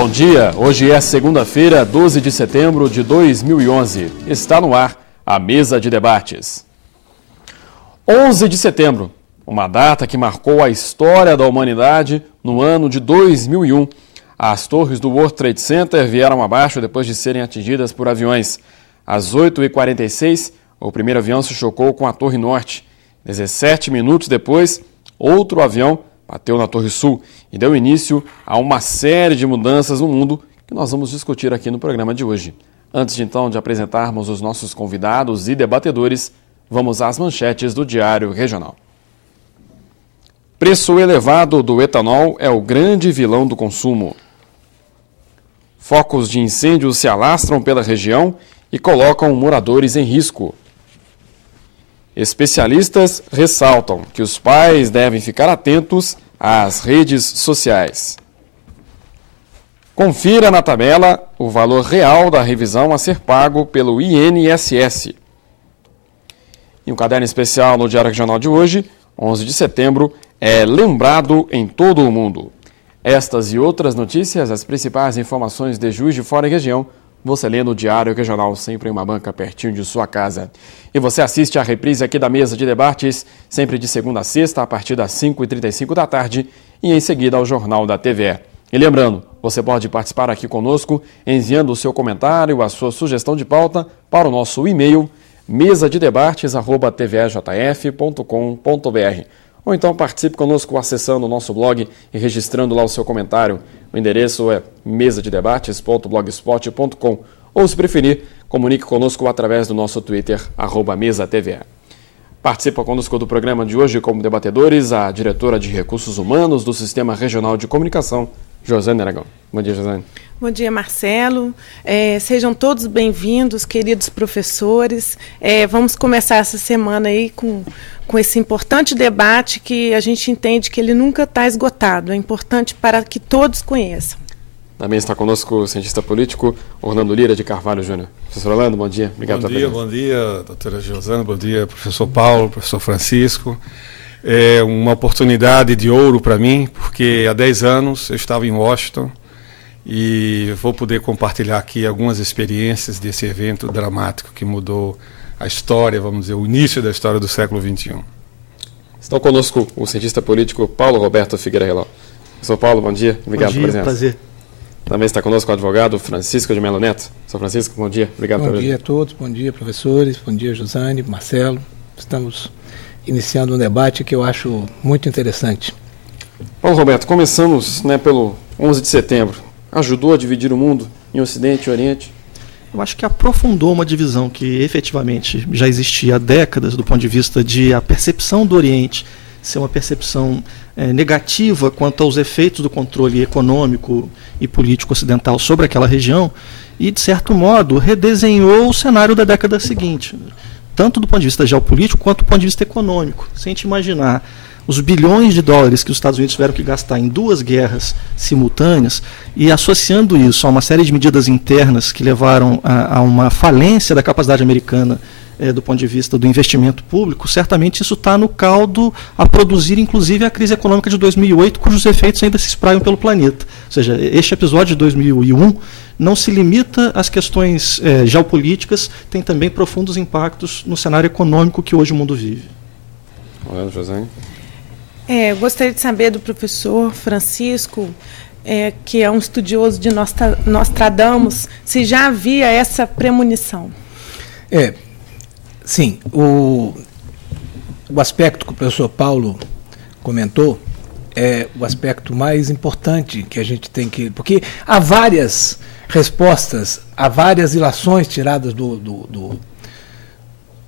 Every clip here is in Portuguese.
Bom dia, hoje é segunda-feira, 12 de setembro de 2011. Está no ar a mesa de debates. 11 de setembro, uma data que marcou a história da humanidade no ano de 2001. As torres do World Trade Center vieram abaixo depois de serem atingidas por aviões. Às 8h46, o primeiro avião se chocou com a Torre Norte. 17 minutos depois, outro avião bateu na Torre Sul e deu início a uma série de mudanças no mundo que nós vamos discutir aqui no programa de hoje. Antes de então de apresentarmos os nossos convidados e debatedores, vamos às manchetes do Diário Regional. Preço elevado do etanol é o grande vilão do consumo. Focos de incêndio se alastram pela região e colocam moradores em risco. Especialistas ressaltam que os pais devem ficar atentos às redes sociais. Confira na tabela o valor real da revisão a ser pago pelo INSS. E um caderno especial no Diário Regional de hoje, 11 de setembro, é lembrado em todo o mundo. Estas e outras notícias, as principais informações de Juiz de Fora e região, você lê no Diário Regional, sempre em uma banca pertinho de sua casa. E você assiste a reprise aqui da mesa de debates, sempre de segunda a sexta, a partir das 5h35 da tarde, e em seguida ao Jornal da TVE. E lembrando, você pode participar aqui conosco enviando o seu comentário, a sua sugestão de pauta para o nosso e-mail mesadedebates@tvjf.com.br. Ou então participe conosco acessando o nosso blog e registrando lá o seu comentário. O endereço é mesadedebates.blogspot.com. Ou, se preferir, comunique conosco através do nosso Twitter, @mesatve. Participa conosco do programa de hoje como debatedores a diretora de Recursos Humanos do Sistema Regional de Comunicação, Josane Aragão. Bom dia, Josane. Bom dia, Marcelo. Sejam todos bem-vindos, queridos professores. Vamos começar essa semana aí com esse importante debate que a gente entende que ele nunca está esgotado. É importante para que todos conheçam. Também está conosco o cientista político Orlando Lira de Carvalho Júnior. Professor Orlando, bom dia. Obrigado pela presença. Bom dia, doutora Josane, bom dia, professor Paulo, professor Francisco. É uma oportunidade de ouro para mim, porque há 10 anos eu estava em Washington e vou poder compartilhar aqui algumas experiências desse evento dramático que mudou a história, vamos dizer, o início da história do século XXI. Estão conosco o cientista político Paulo Roberto Figueira Reló. Professor Paulo, bom dia. Obrigado pela presença. Prazer. Também está conosco o advogado Francisco de Melo Neto. Sr. Francisco, bom dia. Obrigado pela presença. Bom dia a todos, bom dia, professores, bom dia, Josane, Marcelo. Estamos iniciando um debate que eu acho muito interessante. Paulo Roberto, começamos pelo 11 de setembro. Ajudou a dividir o mundo em Ocidente e Oriente? Eu acho que aprofundou uma divisão que efetivamente já existia há décadas do ponto de vista de a percepção do Oriente ser uma percepção negativa quanto aos efeitos do controle econômico e político ocidental sobre aquela região e, de certo modo, redesenhou o cenário da década seguinte, tanto do ponto de vista geopolítico quanto do ponto de vista econômico. Se a gente imaginar os bilhões de dólares que os Estados Unidos tiveram que gastar em 2 guerras simultâneas e associando isso a uma série de medidas internas que levaram a uma falência da capacidade americana do ponto de vista do investimento público, certamente isso está no caldo a produzir, inclusive, a crise econômica de 2008, cujos efeitos ainda se espraiam pelo planeta. Ou seja, este episódio de 2001 não se limita às questões geopolíticas, tem também profundos impactos no cenário econômico que hoje o mundo vive. Olha, José. Gostaria de saber do professor Francisco, que é um estudioso de Nostradamus, se já havia essa premonição. Sim, o aspecto que o professor Paulo comentou é o aspecto mais importante que a gente tem que... Porque há várias respostas, há várias ilações tiradas do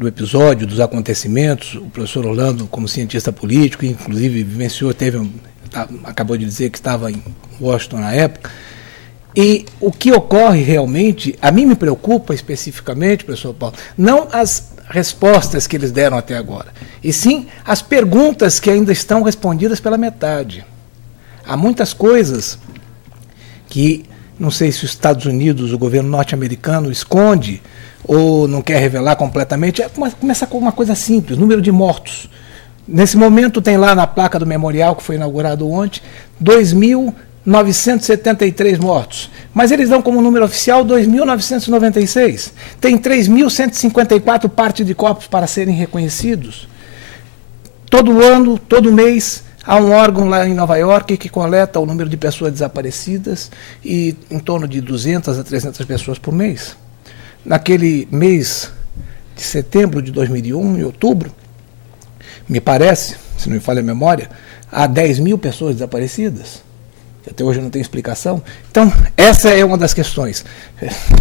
episódio, dos acontecimentos. O professor Orlando, como cientista político, inclusive vivenciou, acabou de dizer que estava em Washington na época. E o que ocorre realmente, a mim me preocupa especificamente, professor Paulo, não as respostas que eles deram até agora, e sim as perguntas que ainda estão respondidas pela metade. Há muitas coisas que, não sei se os Estados Unidos, o governo norte-americano, esconde ou não quer revelar completamente. Começa com uma coisa simples, número de mortos. Nesse momento tem lá na placa do memorial, que foi inaugurado ontem, 2.000 973 mortos. Mas eles dão como número oficial 2.996. Tem 3.154 partes de corpos para serem reconhecidos. Todo ano, todo mês, há um órgão lá em Nova York que coleta o número de pessoas desaparecidas e em torno de 200 a 300 pessoas por mês. Naquele mês de setembro de 2001, em outubro, me parece, se não me falha a memória, há 10 mil pessoas desaparecidas. Até hoje não tem explicação. Então, essa é uma das questões.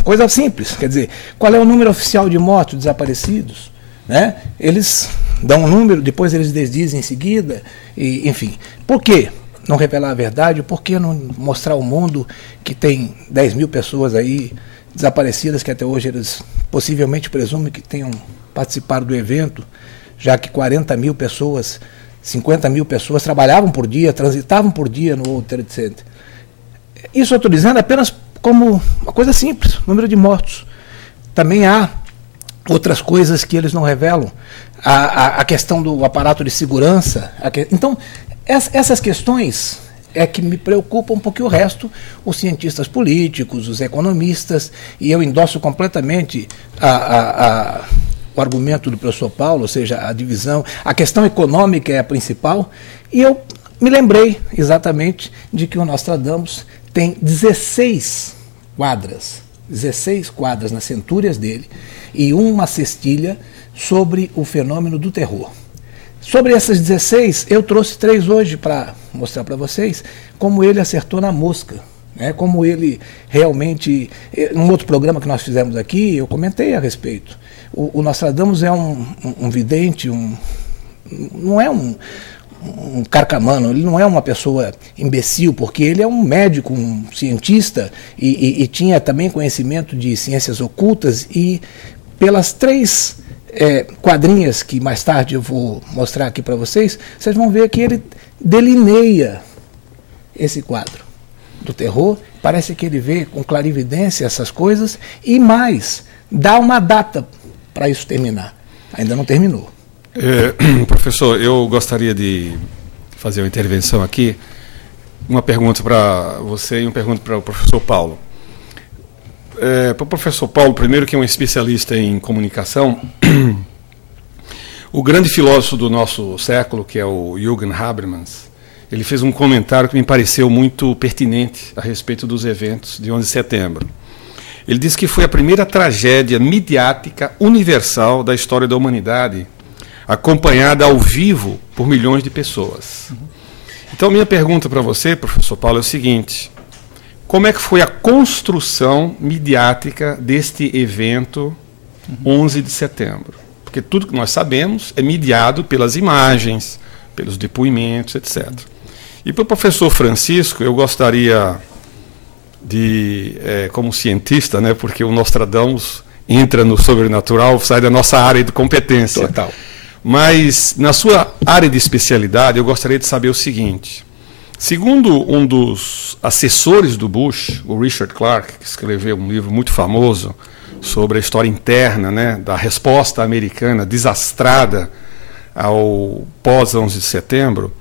Coisa simples, quer dizer, qual é o número oficial de mortos, desaparecidos? Né? Eles dão um número, depois eles desdizem em seguida, e, enfim. Por quê não revelar a verdade? Por que não mostrar ao mundo que tem 10 mil pessoas aí desaparecidas, que até hoje eles possivelmente presumem que tenham participado do evento, já que 40 mil pessoas, 50 mil pessoas trabalhavam por dia, transitavam por dia no World Trade Center. Isso eu estou dizendo apenas como uma coisa simples, número de mortos. Também há outras coisas que eles não revelam. A questão do aparato de segurança. Então, essas questões é que me preocupam, porque o resto, os cientistas políticos, os economistas, e eu endosso completamente o argumento do professor Paulo, ou seja, a divisão, a questão econômica é a principal, e eu me lembrei exatamente de que o Nostradamus tem 16 quadras nas centúrias dele, e uma cestilha sobre o fenômeno do terror. Sobre essas 16, eu trouxe 3 hoje para mostrar para vocês como ele acertou na mosca. Como ele realmente, num outro programa que nós fizemos aqui, eu comentei a respeito. O Nostradamus é um vidente, não é um carcamano, ele não é uma pessoa imbecil, porque ele é um médico, um cientista, e tinha também conhecimento de ciências ocultas, e pelas 3 quadrinhas que mais tarde eu vou mostrar aqui para vocês, vocês vão ver que ele delineia esse quadro do terror. Parece que ele vê com clarividência essas coisas, e mais, dá uma data para isso terminar. Ainda não terminou. Professor, eu gostaria de fazer uma intervenção aqui. Uma pergunta para você e uma pergunta para o professor Paulo. Para o professor Paulo, primeiro, que é um especialista em comunicação, o grande filósofo do nosso século, que é o Jürgen Habermas, ele fez um comentário que me pareceu muito pertinente a respeito dos eventos de 11 de setembro. Ele disse que foi a primeira tragédia midiática universal da história da humanidade, acompanhada ao vivo por milhões de pessoas. Então, minha pergunta para você, professor Paulo, é o seguinte: como é que foi a construção midiática deste evento 11 de setembro? Porque tudo que nós sabemos é mediado pelas imagens, pelos depoimentos, etc. E para o professor Francisco, eu gostaria de, como cientista, porque o Nostradamus entra no sobrenatural, sai da nossa área de competência. Total. Mas, na sua área de especialidade, eu gostaria de saber o seguinte. Segundo um dos assessores do Bush, o Richard Clarke, que escreveu um livro muito famoso sobre a história interna, da resposta americana desastrada ao pós-11 de setembro,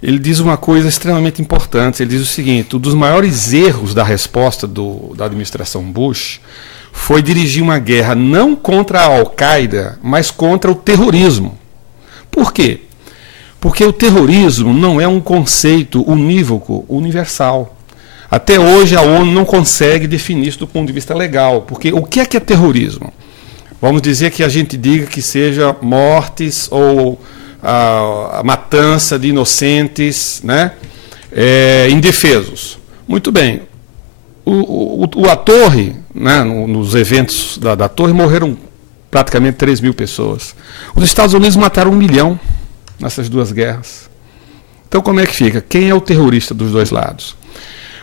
ele diz uma coisa extremamente importante. Ele diz o seguinte: um dos maiores erros da resposta da administração Bush foi dirigir uma guerra não contra a Al-Qaeda, mas contra o terrorismo. Por quê? Porque o terrorismo não é um conceito unívoco, universal. Até hoje a ONU não consegue definir isso do ponto de vista legal. Porque o que é terrorismo? Vamos dizer que a gente diga que seja mortes ou a matança de inocentes, indefesos. Muito bem. A Torre, nos eventos da Torre, morreram praticamente 3 mil pessoas. Os Estados Unidos mataram 1 milhão nessas 2 guerras. Então, como é que fica? Quem é o terrorista dos 2 lados?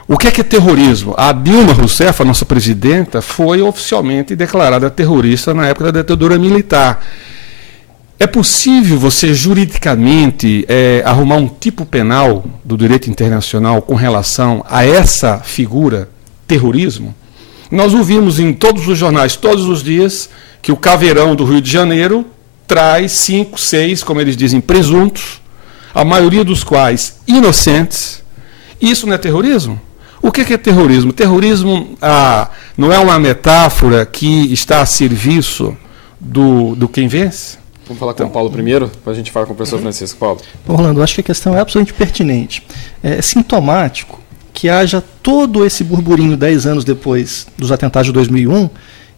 O que é terrorismo? A Dilma Rousseff, a nossa presidenta, foi oficialmente declarada terrorista na época da ditadura militar. É possível você juridicamente arrumar um tipo penal do direito internacional com relação a essa figura, terrorismo? Nós ouvimos em todos os jornais, todos os dias, que o Caveirão do Rio de Janeiro traz 5, 6, como eles dizem, presuntos, a maioria dos quais inocentes, Isso não é terrorismo? O que é terrorismo? Terrorismo não é uma metáfora que está a serviço do quem vence? Vamos falar com o Paulo primeiro, depois a gente fala com o professor Francisco. Paulo. Orlando, acho que a questão é absolutamente pertinente. É sintomático que haja todo esse burburinho 10 anos depois dos atentados de 2001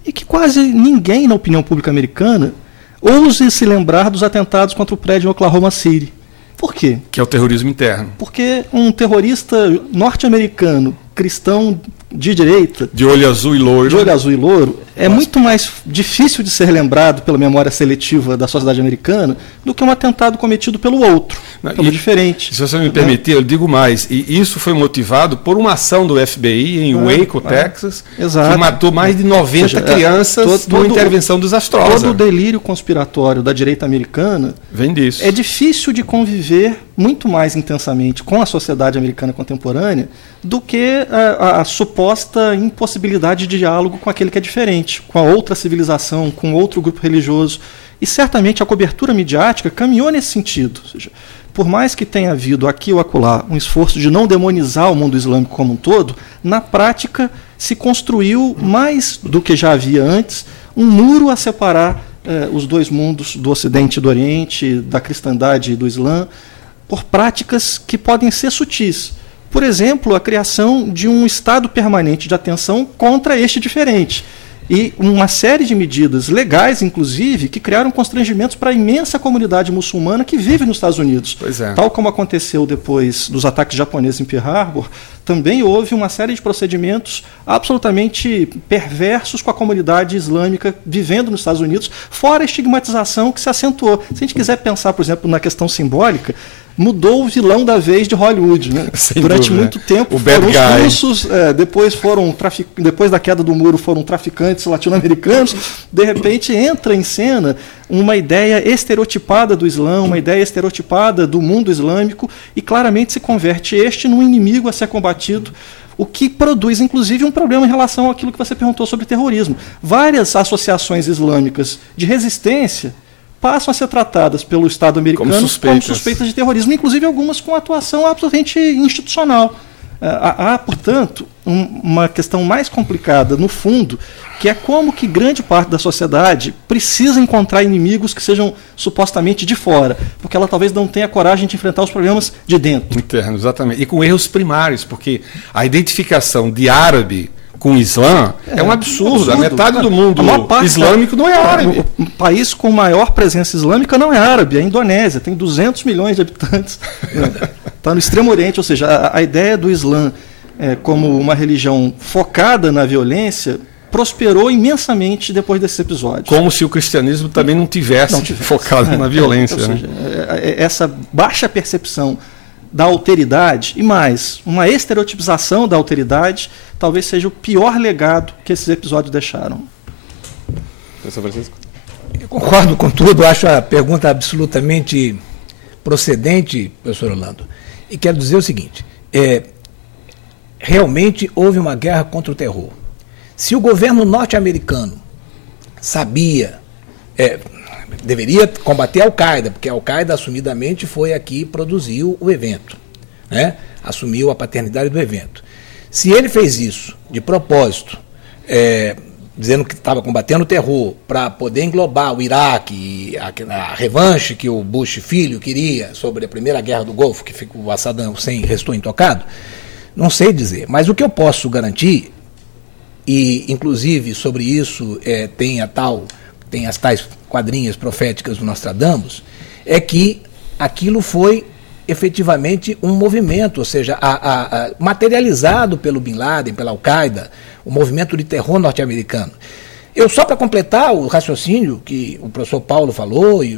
e que quase ninguém na opinião pública americana ouse se lembrar dos atentados contra o prédio em Oklahoma City. Por quê? Que é o terrorismo interno. Porque um terrorista norte-americano, cristão de direita, de olho azul e loiro, é muito mais difícil de ser lembrado pela memória seletiva da sociedade americana do que um atentado cometido pelo outro. É diferente. Se você me permitir, eu digo mais. E isso foi motivado por uma ação do FBI em Waco, Texas, exato, que matou mais de 90 crianças numa intervenção desastrosa. Todo o delírio conspiratório da direita americana vem disso. É difícil de conviver muito mais intensamente com a sociedade americana contemporânea do que a suposta impossibilidade de diálogo com aquele que é diferente, com a outra civilização, com outro grupo religioso. E certamente a cobertura midiática caminhou nesse sentido. Ou seja, por mais que tenha havido aqui ou acolá um esforço de não demonizar o mundo islâmico como um todo, na prática se construiu, mais do que já havia antes, um muro a separar os dois mundos, do Ocidente e do Oriente, da cristandade e do Islã, por práticas que podem ser sutis. Por exemplo, a criação de um estado permanente de atenção contra este diferente. E uma série de medidas legais, inclusive, que criaram constrangimentos para a imensa comunidade muçulmana que vive nos Estados Unidos. Pois é. Tal como aconteceu depois dos ataques japoneses em Pearl Harbor, também houve uma série de procedimentos absolutamente perversos com a comunidade islâmica vivendo nos Estados Unidos, fora a estigmatização que se acentuou. Se a gente quiser pensar, por exemplo, na questão simbólica, mudou o vilão da vez de Hollywood. Né? Durante muito tempo foram os russos, depois da queda do muro foram traficantes latino-americanos. De repente entra em cena uma ideia estereotipada do Islã, uma ideia estereotipada do mundo islâmico, e claramente se converte este num inimigo a ser combatido, o que produz, inclusive, um problema em relação àquilo que você perguntou sobre terrorismo. Várias associações islâmicas de resistência passam a ser tratadas pelo Estado americano como suspeitas de terrorismo, inclusive algumas com atuação absolutamente institucional. Há, portanto, uma questão mais complicada, no fundo, que é como que grande parte da sociedade precisa encontrar inimigos que sejam supostamente de fora, porque ela talvez não tenha coragem de enfrentar os problemas de dentro. Interno, exatamente. E com erros primários, porque a identificação de árabe com o Islã é um absurdo. A metade do mundo islâmico não é árabe. O país com maior presença islâmica não é árabe, é a Indonésia, tem 200 milhões de habitantes. Está no Extremo Oriente, ou seja, a ideia do Islã como uma religião focada na violência prosperou imensamente depois desses episódios. Como se o cristianismo também não tivesse focado na violência. Ou seja, essa baixa percepção da alteridade, e mais, uma estereotipização da alteridade, talvez seja o pior legado que esses episódios deixaram. Professor Francisco? Eu concordo com tudo, acho a pergunta absolutamente procedente, professor Orlando, e quero dizer o seguinte, realmente houve uma guerra contra o terror. Se o governo norte-americano sabia, deveria combater a Al-Qaeda, porque a Al-Qaeda assumidamente foi a que produziu o evento, né? Assumiu a paternidade do evento. Se ele fez isso de propósito, dizendo que estava combatendo o terror para poder englobar o Iraque e a revanche que o Bush filho queria sobre a primeira guerra do Golfo, que o Saddam Hussein restou intocado, não sei dizer. Mas o que eu posso garantir, e inclusive sobre isso tem as tais quadrinhas proféticas do Nostradamus, é que aquilo foi efetivamente um movimento, ou seja, materializado pelo Bin Laden, pela Al-Qaeda, o movimento de terror norte-americano. Só para completar o raciocínio que o professor Paulo falou, e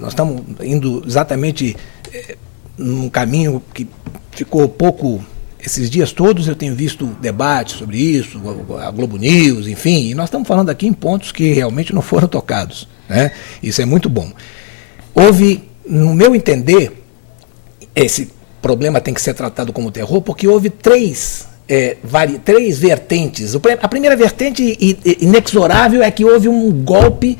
nós estamos indo exatamente num caminho que ficou pouco. Esses dias todos eu tenho visto debates sobre isso, a Globo News, enfim, e nós estamos falando aqui em pontos que realmente não foram tocados, né? Isso é muito bom. Houve, no meu entender, esse problema tem que ser tratado como terror, porque houve três vertentes. A primeira vertente inexorável é que houve um golpe